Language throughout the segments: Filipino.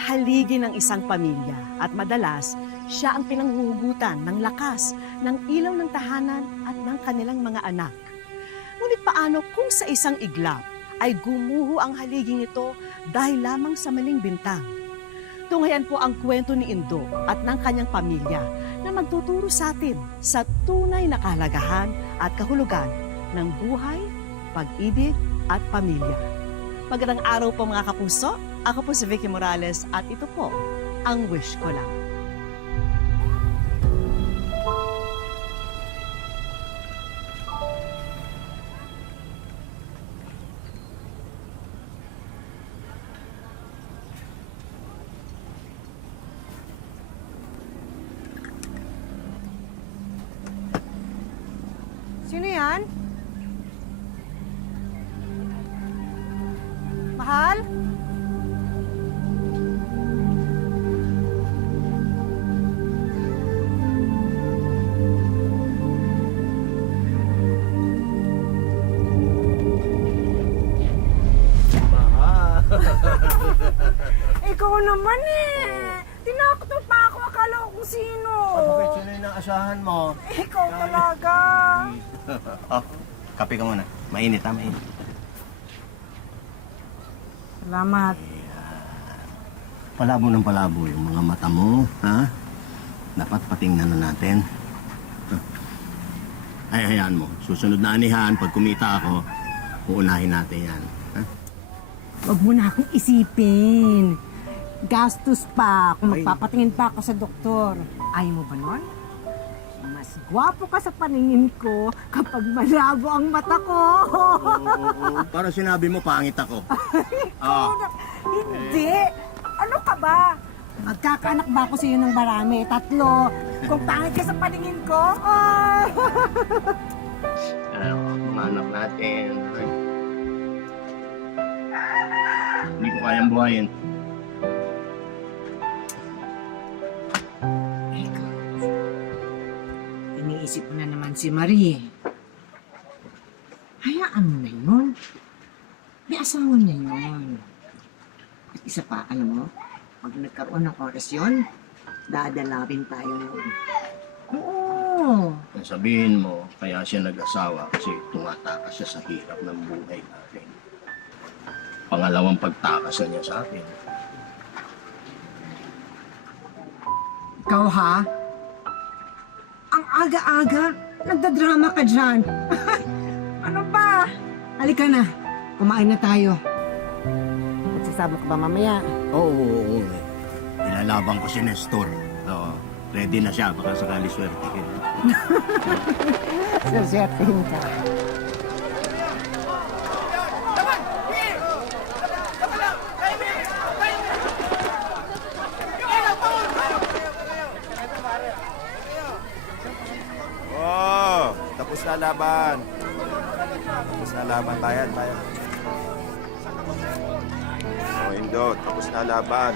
haligi ng isang pamilya at madalas siya ang pinanghuhugutan ng lakas, ng ilaw ng tahanan at ng kanilang mga anak. Ngunit paano kung sa isang iglap ay gumuho ang haliging ito dahil lamang sa maling bintang? Tunghayan po ang kwento ni Indo at ng kanyang pamilya na magtuturo sa atin sa tunay na kahalagahan at kahulugan ng buhay, pag-ibig at pamilya. Magandang araw po mga kapuso. Ako po si Vicky Morales at ito po ang Wish Ko Lang. Sino yan? Mahal? Ikaw naman eh! Tinakot mo pa ako, akala ko kung sino. Bakit sino yung naasahan mo? Ikaw talaga. Oh, kape ka muna. Mainit ha, mainit. Salamat. Palabo ng palabo yung mga mata mo, ha? Dapat patingnan na natin. Ay, hayaan mo. Susunod na anihan, pag kumita ako, uunahin natin yan. Ha? Huwag mo na akong isipin. Gastos pa kung Ay. magpapatingin pa ako sa doktor. Ayaw mo ba nun? Mas gwapo ka sa paningin ko kapag malabo ang mata ko. Oo, para sinabi mo, pangit ako. Ah. Hindi! Ano ka ba? Magkakaanak ba ako sa iyo ng marami? 3. Kung pangit ka sa paningin ko, Mga anak natin. Ay. Hindi ko kayang buhayin. Iniisip mo na naman si Marie. Hayaan mo na yun. May asawa na yun. At isa pa, alam mo, pag nagkaroon ng oras yun, dadalawin tayo nun. Oo. Sabihin mo, kaya siya nag-asawa kasi tumatakas siya sa hirap ng buhay natin. Pangalawang pagtakasan niya sa akin. Ikaw ha? Ang aga-aga, nagdadrama ka dyan. Ano ba? Halika na, kumain na tayo. Magsasama ka ba mamaya? Oo. Ilalaban ko si Nestor. Oo. Ready na siya, baka sakali swerte ka. Saswertehin ka. Oh, tapos na laban. Tapos na laban, tayo. Oh, Indo, tapos na laban.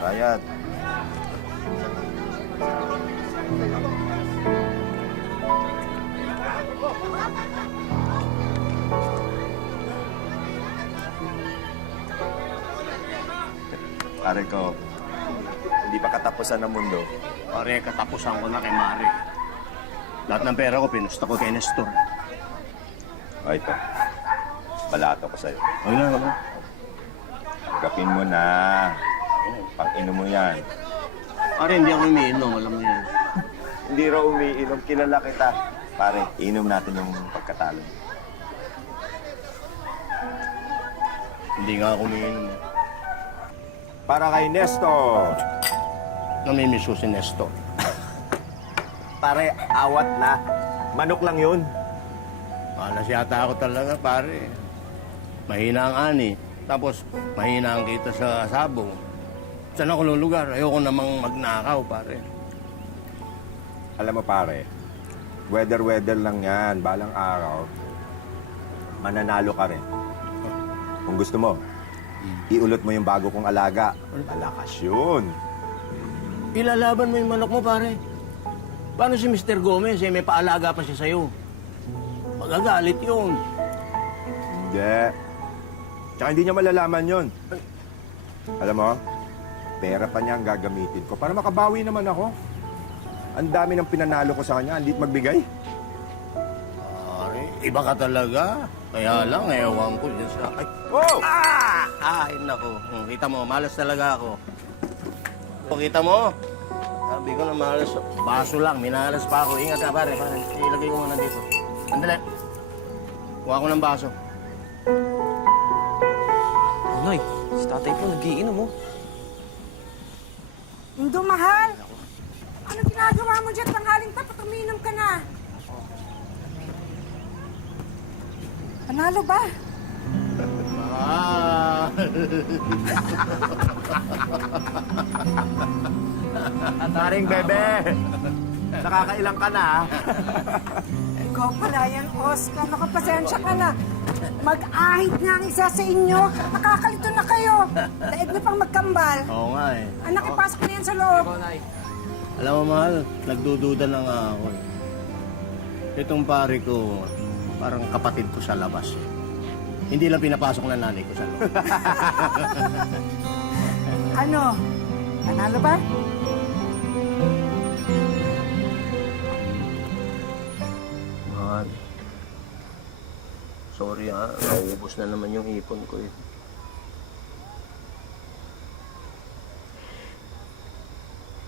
Bayad. Pare ko, hindi pa katapusan ng mundo. Pare, katapusan ko na kay Mari. Lahat ng pera ko, pinusta ko kay Nestor. O ito, balato ko sa'yo. Ay na. Gapin mo na. Pang-inom mo yan. Pare, hindi ako umiinom, alam mo yan. Hindi raw umiinom, kilala kita. Pare, inom natin yung pagkatalo. Hindi nga ako umiinom. Para kay Nestor. Namimiss ko si Nestor. Pare, awat na. Manok lang yun. Malas yata ako talaga, pare. Mahina ang ani. Tapos, mahina ang kita sa sabong. Saan ako lulugar? Ayoko namang magnakaw, pare. Alam mo pare, weather lang yan. Balang araw, mananalo ka rin. Kung gusto mo, iulot mo yung bago kong alaga. Malakas yun. Ilalaban mo yung manok mo, pare. Paano si Mr. Gomez? May paalaga pa siya sa'yo. Magagalit yun. Hindi. Tsaka hindi niya malalaman yun. Alam mo, Pera pa niya ang gagamitin ko para makabawi naman ako. Ang dami ng pinanalo ko sa kanya, hindi magbigay. Pare, iba ka talaga. Kaya lang, ewan ko dyan sa... Ay, Oh! Ay, nako. Kita mo, malas talaga ako. Kita mo? Sabi ko na malas. Baso lang, minalas pa ako. Ingat ka, pare. Ilagay ko muna dito. Andali. Kuha ko ng baso. Nay, si tatay po nagiinom mo. Indo, mahal! Ano ginagawa mo dyan? Tanghaling tapat, uminom ka na. Panalo ba? Ah! Taring bebe! Nakakailang ka na, ha? Ikaw pala yan, Oscar. Nakapasensya ka na. Mag-ahit nga ang isa sa inyo. Nakakalito na kayo. Daig na pang magkambal. Oo nga eh. Anak, ipasok na yan sa loob. Alam mo, mahal, nagdududa na nga ako eh. Itong pare ko, parang kapatid ko sa labas eh. Hindi lang pinapasok ng nanay ko sa loob. Ano? Panalo ba? Mahal. Sorry ha, naubos na naman yung ipon ko eh.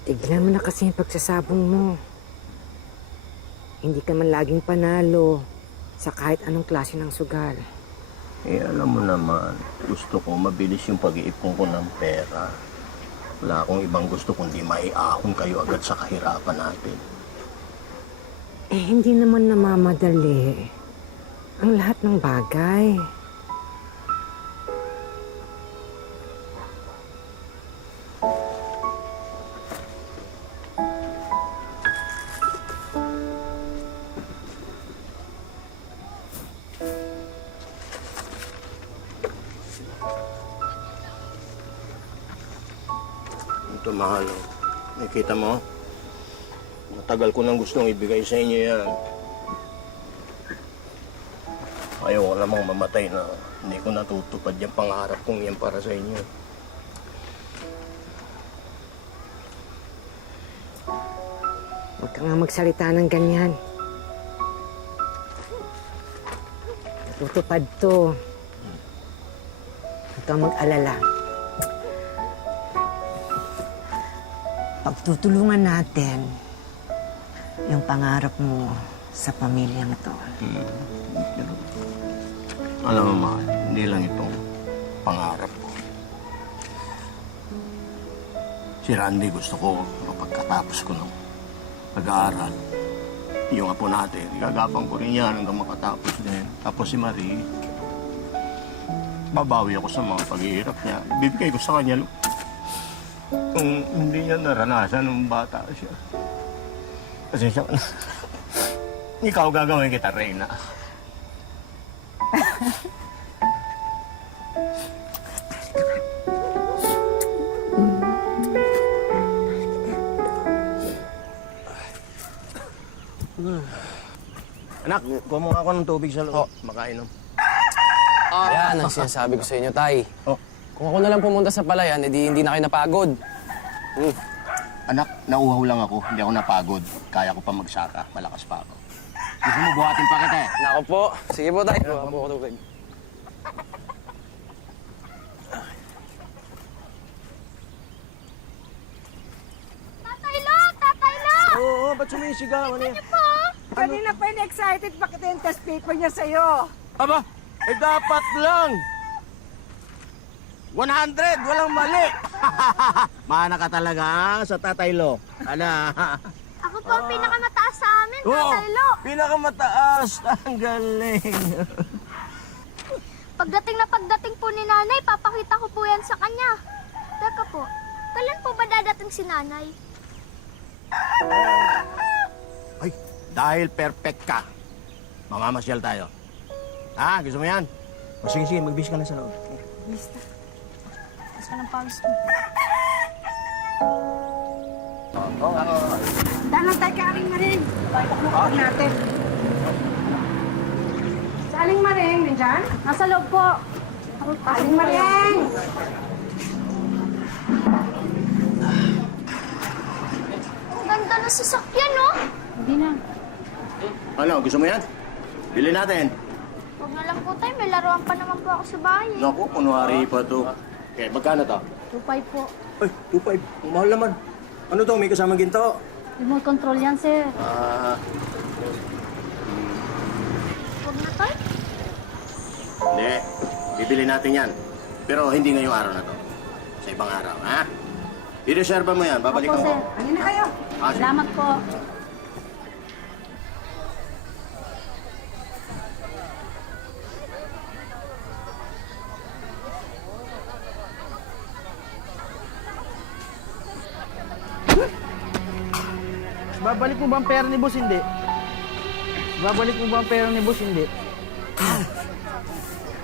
Tignan mo na kasi yung pagsasabong mo. Hindi ka man laging panalo sa kahit anong klase ng sugal. Eh, alam mo naman, gusto ko mabilis yung pag-iipon ko ng pera. Wala akong ibang gusto kundi maiahon kayo agad sa kahirapan natin. Eh, hindi naman namamadali ang lahat ng bagay. Ito, mahal. Oh. Nakita mo? Matagal ko nang gustong ibigay sa inyo yan. Ayaw ko namang mamatay na hindi ko natutupad yung pangarap kong yan para sa inyo. Huwag ka nga magsalita ng ganyan. Tutupad to. Huwag kang mag-alala. Pagtutulungan natin yung pangarap mo sa pamilyang to. Pero, alam mo, mahal, hindi lang itong pangarap ko. Si Randy gusto ko pagkatapos ko ng pag-aaral. Yung apo natin, igagapang ko rin yan hanggang makatapos din. Tapos si Marie, babawi ako sa mga paghihirap niya. Bibigay ko sa kanya kung hindi niya naranasan nung bata siya. Kasi siya, ikaw gagawin kita, Reyna. Anak, kuha mo ako ng tubig sa loob. Makainom. Yan ang sinasabi ko sa inyo, tay. Oh. Kung ako na lang pumunta sa palayan, edi hindi na kayo napagod. Anak, nauhaw lang ako. Hindi ako napagod. Kaya ko pa magsaka. Malakas pa ako. Gusto mo buhatin pa kita eh. Nako po. Sige po, tay. Kuha po ako tubig. Tatay Lo! Tatay Lo! Oo, ba't sumisigaw? Ano yan? Kanina pa yun excited bakit yung test paper niya sa'yo. Aba, eh dapat lang. 100, walang mali. Mana ka talaga sa Tatay Lo. Ala. Ako po ang pinakamataas sa amin, Tatay Lo. Pinakamataas. Ang galing. Pagdating po ni Nanay, papakita ko po yan sa kanya. Teka po, kailan po ba dadating si Nanay? Ay, dahil perfect ka, mamamasyal tayo. Ah, gusto mo yan? O sige, sige, magbis ka na sa loob. Lista. Tapos ka ng pawis mo. Dalang tayo kay Aling Maring. Paklukuhan natin. Si Aling Maring, nandyan? Nasa loob po. Aling Maring! mga sasakyan, no? Hindi na. Ano, gusto mo yan? Bili natin. Huwag na lang po tayo, may laruan pa naman po ako sa bahay. Naku, kunwari pa to. Okay, magkano to? 2.5 po. Ay, 2.5. Ang mahal naman. Ano to, may kasamang ginto? Remote control yan, sir. Ah, Huwag na tayo. hindi. Bibili natin yan. Pero hindi ngayong araw na to. Sa ibang araw, ha? I-reserve mo yan, babalikan Opo, ko. sir. Ayun na kayo. Ah, sige. Salamat po. Babalik mo ba ang pera ni boss? Hindi. Babalik mo ba ang pera ni boss? Hindi.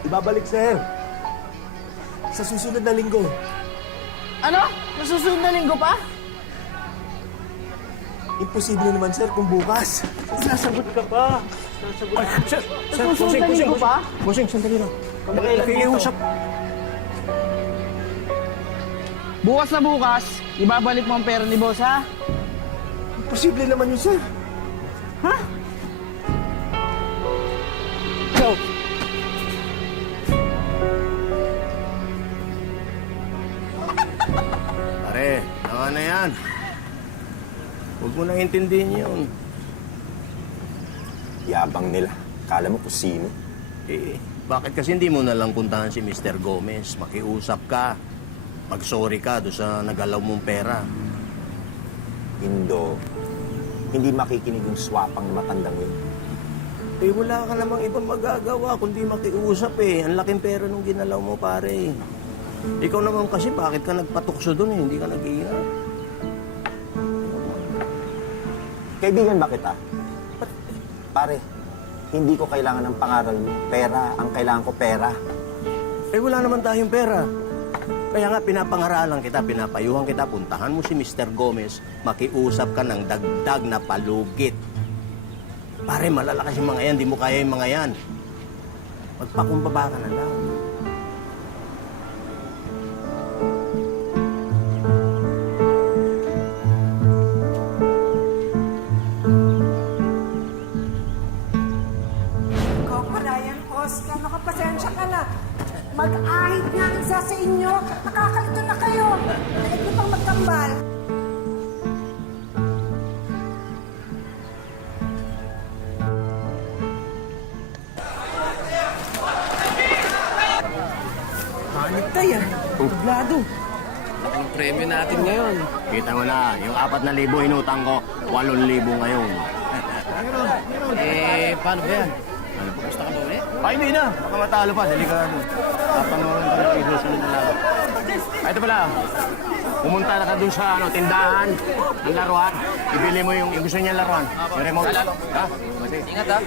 Ibabalik, sir. Sa susunod na linggo. Ano? Nasusunod na linggo pa? Imposible naman, sir, kung bukas. Sasagot ka pa. Sasagot ka. Sir, Nasusunod na linggo pa? Busing, sandali lang. Nakikiusap. Bukas na bukas, ibabalik mo ang pera ni boss, ha? Imposible naman yun, sir. Ha? Go. Pare, tama na yan. Huwag mo nang intindihin yun. Yabang nila. Kala mo kung sino. Eh, bakit kasi hindi mo na lang puntahan si Mr. Gomez? Makiusap ka. Mag-sorry ka doon sa nagalaw mong pera. Indo, hindi makikinig yung swapang na matandang yun. Eh, wala ka namang ibang magagawa kundi makiusap eh. Ang laking pera nung ginalaw mo, pare. Ikaw naman kasi, bakit ka nagpatukso doon eh? Hindi ka nag-iingat. Kaibigan ba kita? Pare, hindi ko kailangan ng pangaral mo. Pera, ang kailangan ko pera. Eh, wala naman tayong pera. Kaya nga, pinapangaralan kita, pinapayuhan kita, puntahan mo si Mr. Gomez, makiusap ka ng dagdag na palugit. Pare, malalakas yung mga yan, di mo kaya yung mga yan. Magpakumbaba ka na lang. Ikaw pala yan, Oscar. Nakapasensya ka na. Mag-ahit nga ang isa sa inyo. Nakakalito na kayo. Daig niyo pang magkambal. Hanip tayo. Tublado. Ang premyo natin ngayon. Kita mo na, yung 4,000 inutang ko, 8,000 ngayon. Paano ba yan? Ano, gusto ka ba ulit? Ay, hindi na. Baka matalo pa. Delikado. Tatanungan ka na isusunod na lang. Ay, ito pala. Pumunta na ka dun sa tindahan ng laruan. Ibili mo yung gusto niya laruan. Yung remote. Ha? Ingat ha.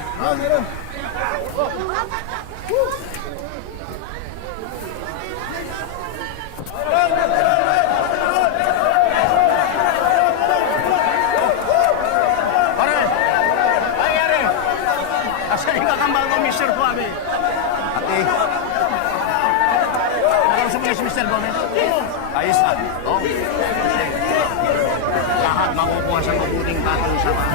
Pare! Ay, Ere! Asa yung kakambal ko, Mr. Suave? Ate, Nakausap mo si Mr. Gomez? ayos na. Oo. Lahat makukuha sa mabuting pag-uusapan.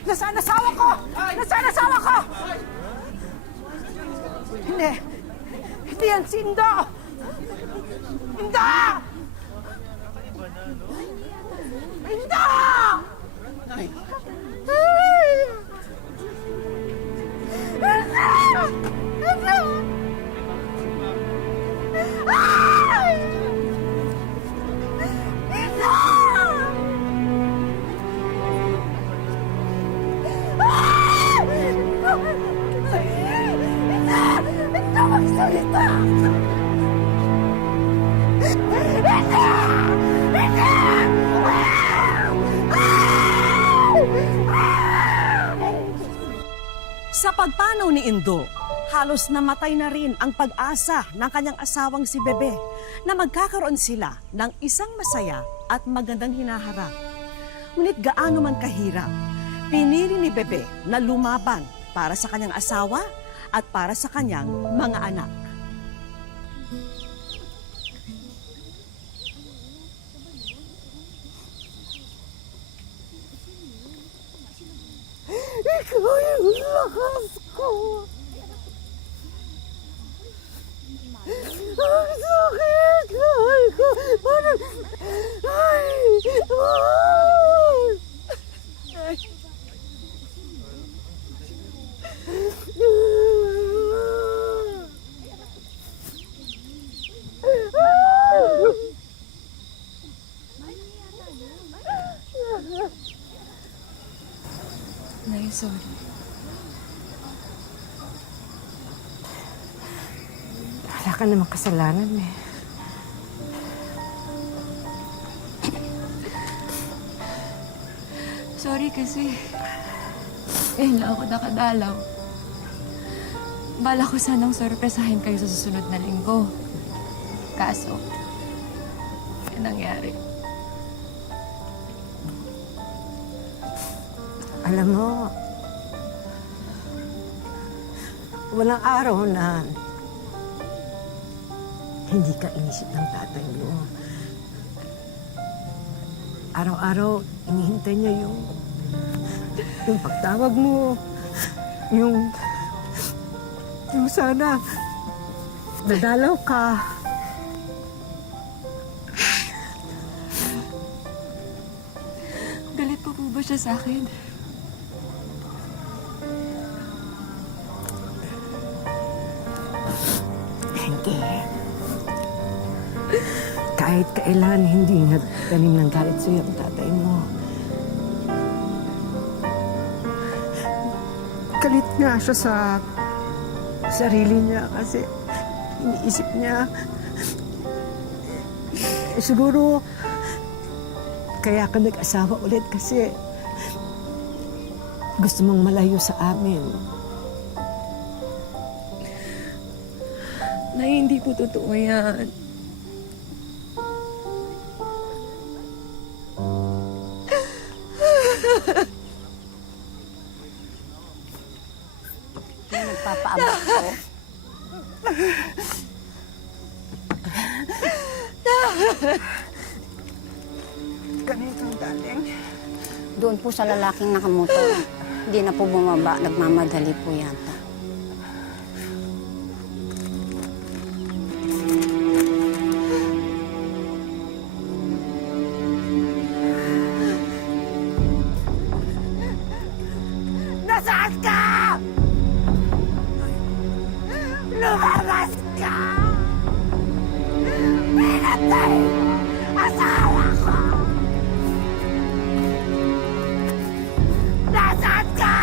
Nasaan asawa ko? Nasaan asawa ko? Hindi. Hindi yan si Indo. Indo! Indo! dito! Sa pagpanaw ni Indo, halos namatay na rin ang pag-asa ng kanyang asawang si Bebe na magkakaroon sila ng isang masaya at magandang hinaharap. Ngunit gaano man kahirap, pinili ni Bebe na lumaban para sa kanyang asawa at para sa kanyang mga anak. Ikaw yung lakas ko! Ang sakit! Mahal ko! Parang... Ay! Ay! Nay, sorry. Wala ka namang kasalanan eh. Sorry kasi ngayon lang ako nakadalaw. Bala ko sanang sorpresahin kayo sa susunod na linggo. Kaso, yan nangyari. Alam mo, walang araw na hindi ka inisip ng tatay mo. Araw-araw, inihintay niya yung pagtawag mo, yung sana dadalaw ka. Galit pa po ba siya sa akin? Hindi. Kahit kailan hindi nagtanim ng galit sa'yo ang tatay mo. Galit nga siya sa sarili niya kasi iniisip niya siguro kaya ka nag-asawa ulit kasi gusto mong malayo sa amin. Nay, hindi po totoo yan. Nagpapaabot ko. Ganito, darling. Doon po sa lalaking nakamotor, hindi na po bumaba, nagmamadali po yata. Nasaan ka? Lumabas ka! Pinatay asawa ko! Nasaan ka?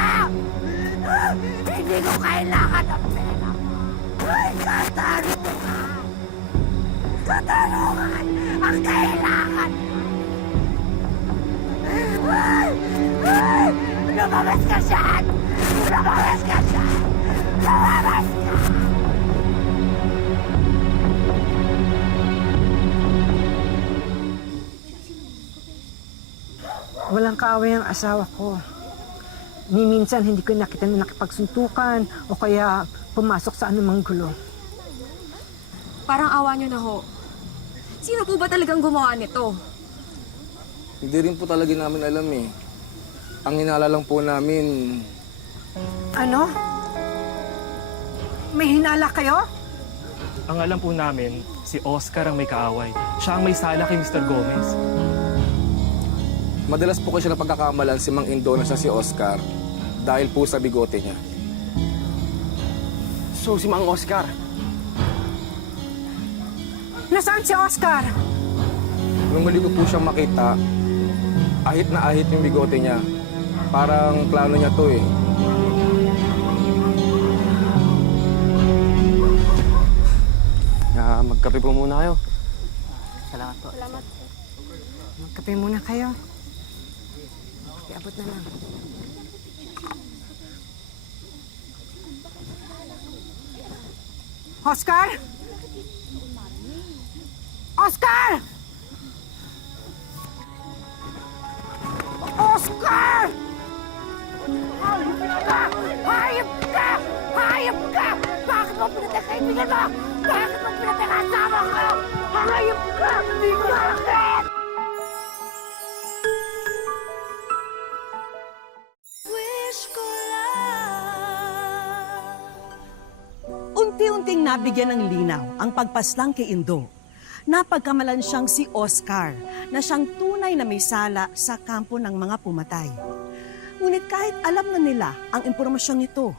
Hindi ko kailangan ng pera mo. Ay, katarungan! Katarungan ang kailangan mo! Ay! Ay! Lumabas ka dyan! Lumabas ka dyan! Lumabas ka! Walang kaaway ang asawa ko. Ni minsan hindi ko nakita na nakipagsuntukan o kaya pumasok sa anumang gulo. Parang awa niyo na ho. Sino po ba talagang gumawa nito? Hindi rin po talaga namin alam eh. Ang hinala lang po namin, Ano? May hinala kayo? Ang alam po namin, si Oscar ang may kaaway. Siya ang may sala kay Mr. Gomez. madalas po ko siya napagkakamalan si Mang Indo na siya si Oscar dahil po sa bigote niya. So, si Mang Oscar. Nasaan si Oscar? Nung huli ko po siyang makita, ahit na ahit yung bigote niya. Parang plano niya to eh. magkape po muna kayo. Salamat po. Salamat. Magkape muna kayo. Iabot na lang. Oscar! Oscar! Oscar! Hayop ka! Hayop ka! Hayop ka! Bakit mo pinatay kaibigan mo? Bakit mo pinatay kasama ko? Hayop ka! Hindi ko bakit! Unti-unting nabigyan ng linaw ang pagpaslang kay Indo. Napagkamalan siyang si Oscar na siyang tunay na may sala sa kampo ng mga pumatay. Ngunit kahit alam na nila ang impormasyong ito,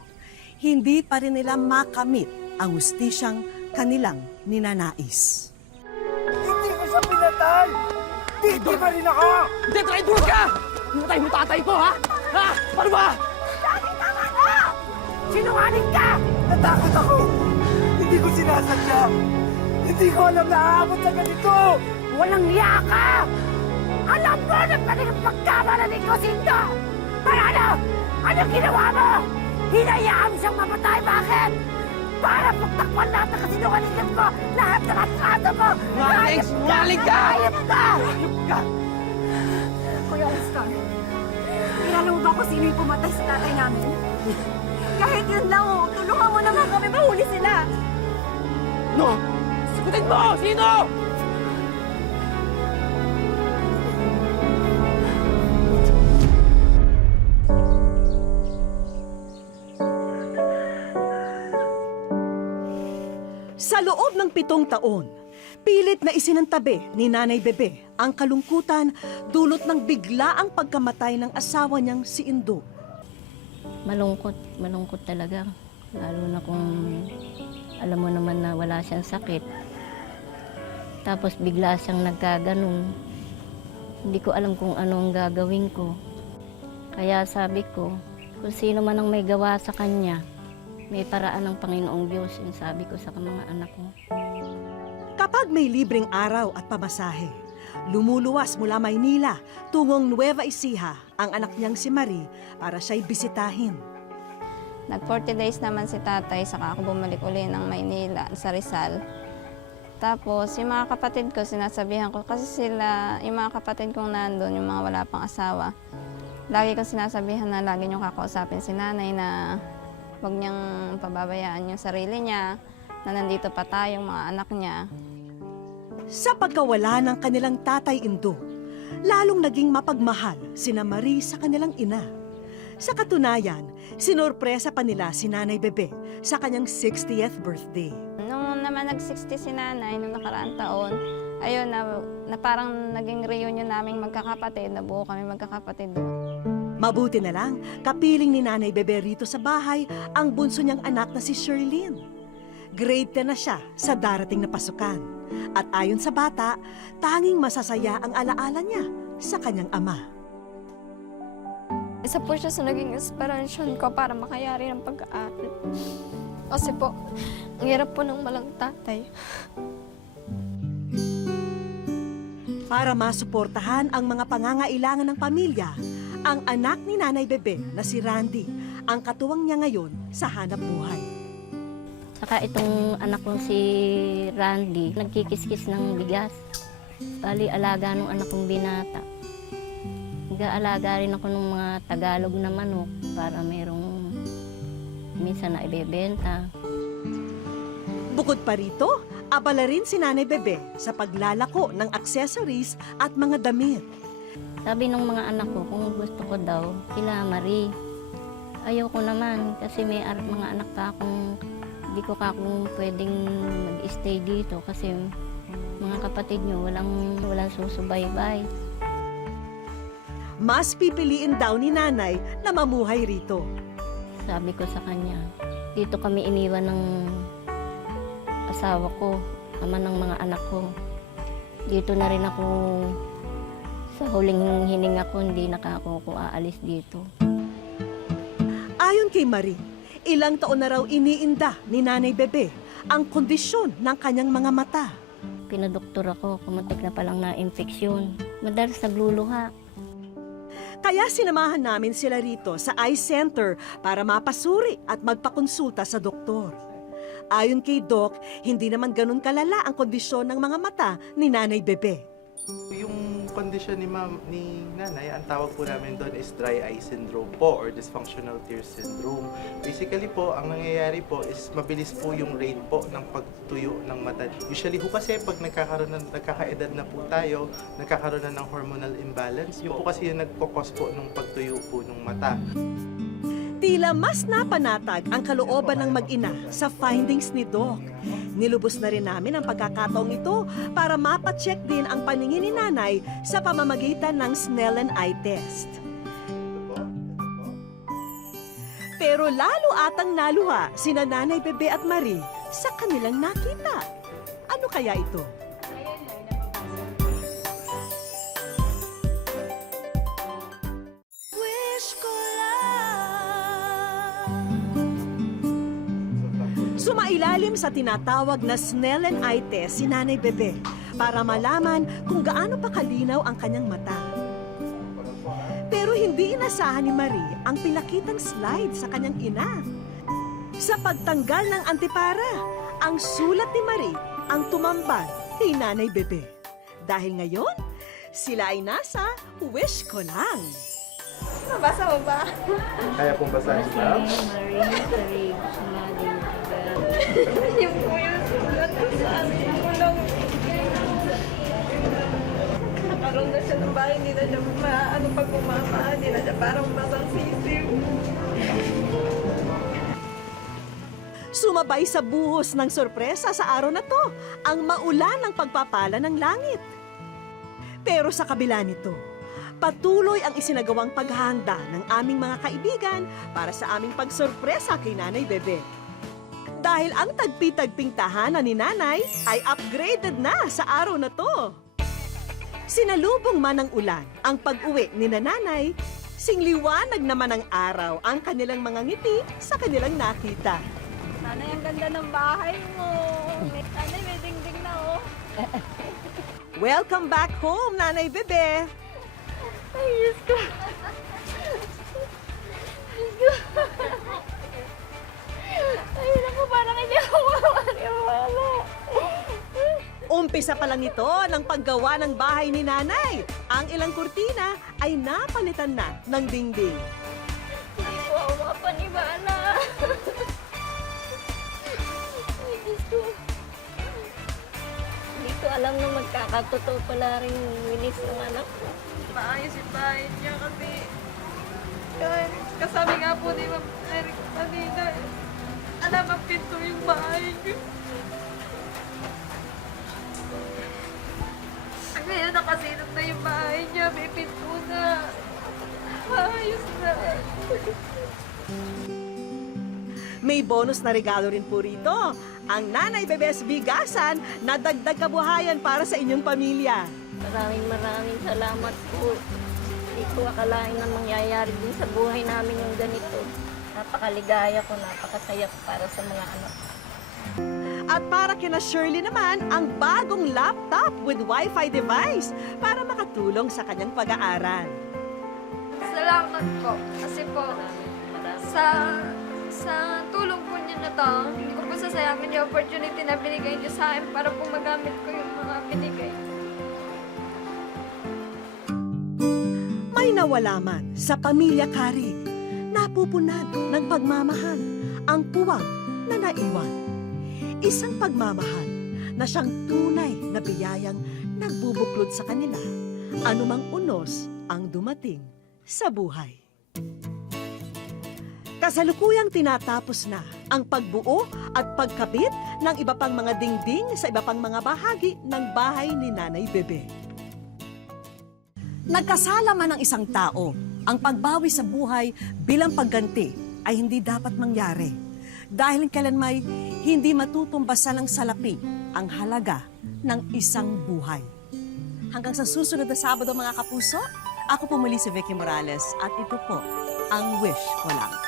hindi pa rin nila makamit ang hustisyang kanilang ninanais. Hindi ko siya pinatay! Hindi pa rin ako! Hindi, traitor ka! Pinatay mo tatay ko, ha? Ha? Paano ba? Dati tama na! Sinungaling ka! Natakot ako! Hindi ko sinasadya! Hindi ko alam na aabot sa ganito! Walang niya ka! Alam mo na talagang pagkamalanin ko, Sindo! Para ano? Anong ginawa mo? Hinayaan siyang mamatay, bakit? Para pagtakpan lahat ng kasinungalingan mo! Lahat ng atraso mo! Sinungaling ka! Hayop ka! Hayop ka! Kuya Oscar, kilala mo ba kung sino yung pumatay sa tatay namin? Kahit yun lang, tulungan mo naman kami mahuli sila! No! Sagutin mo! Sino? Sa loob ng 7 taon, pilit na isinantabi ni Nanay Bebe ang kalungkutan dulot ng biglaang pagkamatay ng asawa niyang si Indo. Malungkot talaga. Lalo na kung alam mo naman na wala siyang sakit. Tapos bigla siyang nagkaganon. Hindi ko alam kung anong gagawin ko. Kaya sabi ko, kung sino man ang may gawa sa kanya, may paraan ng Panginoong Diyos, yung sabi ko sa mga anak ko. Kapag may libreng araw at pamasahe, lumuluwas mula Maynila tungong Nueva Ecija ang anak niyang si Marie para siya'y bisitahin. Nag 40 days naman si tatay, saka ako bumalik uli ng Maynila sa Rizal. Tapos yung mga kapatid ko, sinasabihan ko, kasi sila, yung mga kapatid kong nandun, yung mga wala pang asawa, lagi kong sinasabihan na lagi niyong kakausapin si nanay na huwag niyang pababayaan yung sarili niya, na nandito pa tayong mga anak niya. Sa pagkawala ng kanilang tatay Indo, lalong naging mapagmahal sina Marie sa kanilang ina. Sa katunayan, sinorpresa pa nila si Nanay Bebe sa kanyang 60th birthday. Nung naman nag-60 si nanay, nung nakaraang taon, ayun, na parang naging reunion naming magkakapatid, nabuo kami magkakapatid doon. Mabuti na lang, kapiling ni Nanay Bebe rito sa bahay ang bunso niyang anak na si Sherlyn. Grade 10 na siya sa darating na pasukan. At ayon sa bata, tanging masasaya ang alaala niya sa kanyang ama. Isa po siya sa naging inspirasyon ko para makayari ng pag-aaral. Kasi po, ang hirap po ng walang tatay. Para masuportahan ang mga pangangailangan ng pamilya, ang anak ni Nanay Bebe na si Randy ang katuwang niya ngayon sa hanap buhay. Saka itong anak kong si Randy, nagkikiskis ng bigas. Bali, alaga nung anak kong binata. Nag-aalaga rin ako ng mga Tagalog na manok para merong minsan na ibebenta. Bukod pa rito, abala rin si Nanay Bebe sa paglalako ng accessories at mga damit. Sabi ng mga anak ko, kung gusto ko daw, sila Marie. Ayaw ko naman kasi may mga anak pa akong, hindi ko ka kung pwedeng mag-stay dito kasi mga kapatid nyo walang susubaybay. Mas pipiliin daw ni Nanay na mamuhay rito. Sabi ko sa kanya, dito kami iniwan ng asawa ko, ama ng mga anak ko. Dito na rin ako, sa huling hininga ko, hindi na ako aalis dito. Ayon kay Marie, ilang taon na raw iniinda ni Nanay Bebe ang kondisyon ng kanyang mga mata. Pinadoktor ako, kumuntik na palang na infeksyon. Madalas nagluluha. Kaya sinamahan namin sila rito sa eye center para mapasuri at magpakonsulta sa doktor. Ayon kay Doc, hindi naman ganun kalala ang kondisyon ng mga mata ni Nanay Bebe. Yung kondisyon ni nanay, ang tawag po namin doon is dry eye syndrome po or dysfunctional tear syndrome. Basically po, ang nangyayari po is mabilis po yung rate po ng pagtuyo ng mata. Usually po kasi pag nagkakaedad na po tayo, nagkakaroon na ng hormonal imbalance. Yun po kasi yung nagkukos po ng pagtuyo po ng mata. Tila mas napanatag ang kalooban ng mag-ina sa findings ni Doc. Nilubos na rin namin ang pagkakataong ito para mapacheck din ang paningin ni Nanay sa pamamagitan ng Snellen eye test. Pero lalo atang naluha sina Nanay Bebe at Marie sa kanilang nakita. Ano kaya ito? Sumailalim sa tinatawag na Snellen eye test si Nanay Bebe para malaman kung gaano pa kalinaw ang kanyang mata. Pero hindi inasahan ni Marie ang pinakitang slide sa kanyang ina. Sa pagtanggal ng antipara, ang sulat ni Marie ang tumambad kay Nanay Bebe. Dahil ngayon, sila ay nasa wish ko lang. Nabasa mo ba? Kaya pong basahin ba? Yung po yung sulat ko sa amin ko lang. Nakaroon na siya ng bahay, hindi na siya pag bumaba, hindi na siya parang basang sisiw. Sumabay sa buhos ng sorpresa sa araw na to ang maulan ng pagpapala ng langit. Pero sa kabila nito, patuloy ang isinagawang paghahanda ng aming mga kaibigan para sa aming pagsorpresa kay Nanay Bebe. Dahil ang tagpi-tagping tahanan ni Nanay ay upgraded na sa araw na to. Sinalubong man ng ulan ang pag-uwi ni Nanay, singliwanag naman ng araw ang kanilang mga ngiti sa kanilang nakita. Nanay, ang ganda ng bahay mo. Nanay, may dingding na oh. Welcome back home, Nanay Bebe! Ay, Diyos ko. Ay, naku, parang hindi ako makakaniwala. Umpisa pa lang ito ng paggawa ng bahay ni Nanay. Ang ilang kurtina ay napalitan na ng dingding. Hindi po ako makapaniwala. Ay, Diyos ko. Hindi ko alam na magkakatotoo pala rin winis ng anak ko. Maayos yung bahay niya kasi kasabi nga po ni Ma'am Eric kanina, alam ang pinto yung bahay niyo. Ngayon nakasilog na yung bahay niya, may pinto na. Maayos na. May bonus na regalo rin po rito, ang Nanay Bebe's Bigasan na dagdag kabuhayan para sa inyong pamilya. Maraming salamat po. Hindi ko akalain na mangyayari din sa buhay namin yung ganito. Napakaligaya ko, napakasaya ko para sa mga anak. At para kina Shirley naman, ang bagong laptop with Wi-Fi device para makatulong sa kanyang pag-aaral. Salamat po. Kasi po, sa tulong po niyo na to, hindi ko po sasayangin yung opportunity na binigay niyo sa akin para po magamit ko yung mga binigay. May nawala man sa pamilya Karig, napupunan ng pagmamahal ang puwang na naiwan. Isang pagmamahal na siyang tunay na biyayang nagbubuklod sa kanila, anumang unos ang dumating sa buhay. Kasalukuyang tinatapos na ang pagbuo at pagkabit ng iba pang mga dingding sa iba pang mga bahagi ng bahay ni Nanay Bebe. Nagkasala man ang isang tao, ang pagbawi sa buhay bilang pagganti ay hindi dapat mangyari. Dahil kailanmay hindi matutumbasan ng salapi ang halaga ng isang buhay. Hanggang sa susunod na Sabado mga kapuso, ako po muli si Vicky Morales at ito po ang Wish Ko Lang.